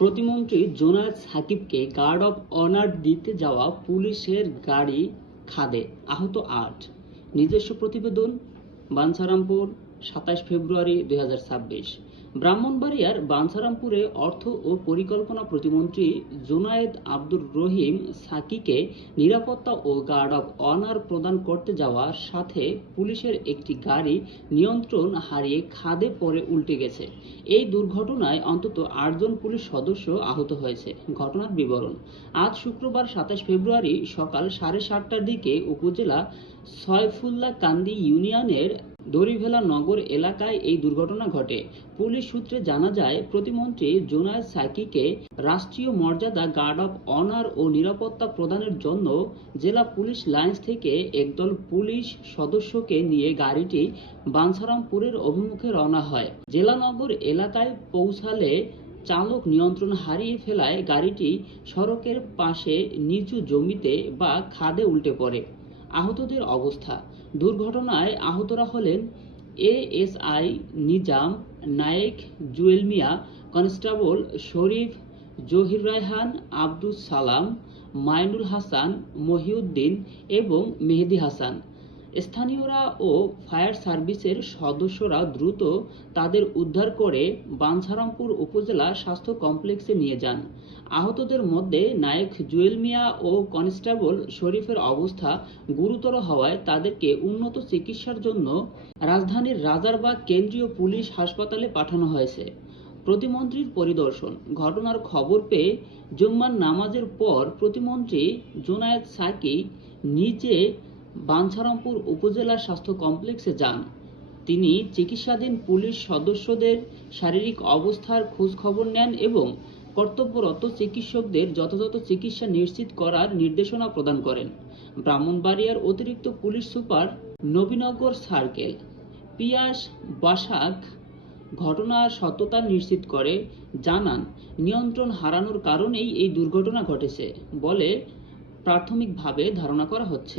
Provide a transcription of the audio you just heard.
প্রতিমন্ত্রী জোনায়েদ সাকিবকে guard of honour দিতে যাওয়া পুলিশের গাড়ি খাদে, আহত ৮। নিজস্ব প্রতিবেদন, বাঞ্ছারামপুর, ২৭ ফেব্রুয়ারি ২০২৬। ব্রাহ্মণবাড়িয়ার বাঞ্ছারামপুরে অর্থ ও পরিকল্পনা প্রতিমন্ত্রী জোনায়েদ আব্দুর রহিম সাকিকে নিরাপত্তা ও গার্ড অব অনার প্রদান করতে যাওয়ার সাথে পুলিশের একটি গাড়ি নিয়ন্ত্রণ হারিয়ে খাদে পড়ে উল্টে গেছে। এই দুর্ঘটনায় অন্তত ৮ জন পুলিশ সদস্য আহত হয়েছে। ঘটনার বিবরণ: আজ শুক্রবার ২৭ ফেব্রুয়ারি সকাল ৭:৩০টার দিকে উপজেলা সয়ফুল্লাহ কান্দি ইউনিয়নের দড়িভেলা নগর এলাকায় এই দুর্ঘটনা ঘটে। পুলিশ সূত্রে জানা যায়, প্রতিমন্ত্রী জোনায়েদ সাকিকে রাষ্ট্রীয় মর্যাদা গার্ড অব অনার ও নিরাপত্তা প্রদানের জন্য জেলা পুলিশ লাইনস থেকে একদল পুলিশ সদস্যকে নিয়ে গাড়িটি বাঞ্ছারামপুরের অভিমুখে রওনা হয়। জেলানগর এলাকায় পৌঁছালে চালক নিয়ন্ত্রণ হারিয়ে ফেলায় গাড়িটি সড়কের পাশে নিচু জমিতে বা খাদে উল্টে পড়ে। আহতদের অবস্থা: দুর্ঘটনায় আহতরা হলেন এএসআই নিজাম, নায়েক জুয়েল মিয়া, কনস্টেবল শরীফ, জহির রায়হান, আব্দুস সালাম, মাইনুল হাসান, মহিউদ্দিন এবং মেহেদী হাসান। স্থানীয়রা ও ফায়ার সার্ভিসের সদস্যরা দ্রুত তাদের উদ্ধার করে বাঞ্ছারামপুর উপজেলা স্বাস্থ্য কমপ্লেক্সে নিয়ে যান। আহতদের মধ্যে নায়েক জুয়েল মিয়া ও কনস্টেবল শরীফের অবস্থা গুরুতর হওয়ায় তাদেরকে উন্নত চিকিৎসার জন্য রাজধানীর রাজারবাগ কেন্দ্রীয় পুলিশ হাসপাতালে পাঠানো হয়েছে। প্রতিমন্ত্রীর পরিদর্শন: ঘটনার খবর পেয়ে জুম্মার নামাজের পর প্রতিমন্ত্রী জোনায়েদ সাকিব নিজে বাঞ্ছারামপুর উপজেলা স্বাস্থ্য কমপ্লেক্সে যান। তিনি চিকিৎসাধীন পুলিশ সদস্যদের শারীরিক অবস্থার খোঁজখবর নেন এবং কর্তব্যরত চিকিৎসকদের যথাযথ চিকিৎসা নিশ্চিত করার নির্দেশনা প্রদান করেন। ব্রাহ্মণবাড়িয়ার অতিরিক্ত পুলিশ সুপার নবীনগর সার্কেল পিয়াস বাসাক ঘটনার সত্যতা নিশ্চিত করে জানান, নিয়ন্ত্রণ হারানোর কারণেই এই দুর্ঘটনা ঘটেছে বলে প্রাথমিকভাবে ধারণা করা হচ্ছে।